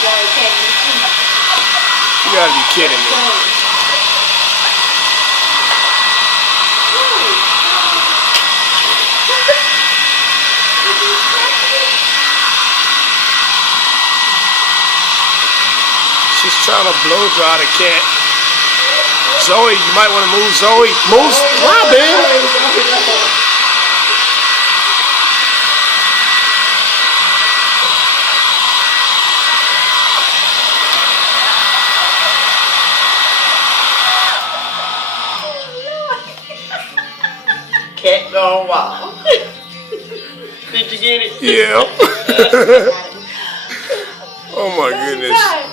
You gotta be kidding me. She's trying to blow dry the cat. Zoe, you might want to move. Zoe, move. Robin. Cat gone wild. Did you get it? Yeah. Oh my goodness.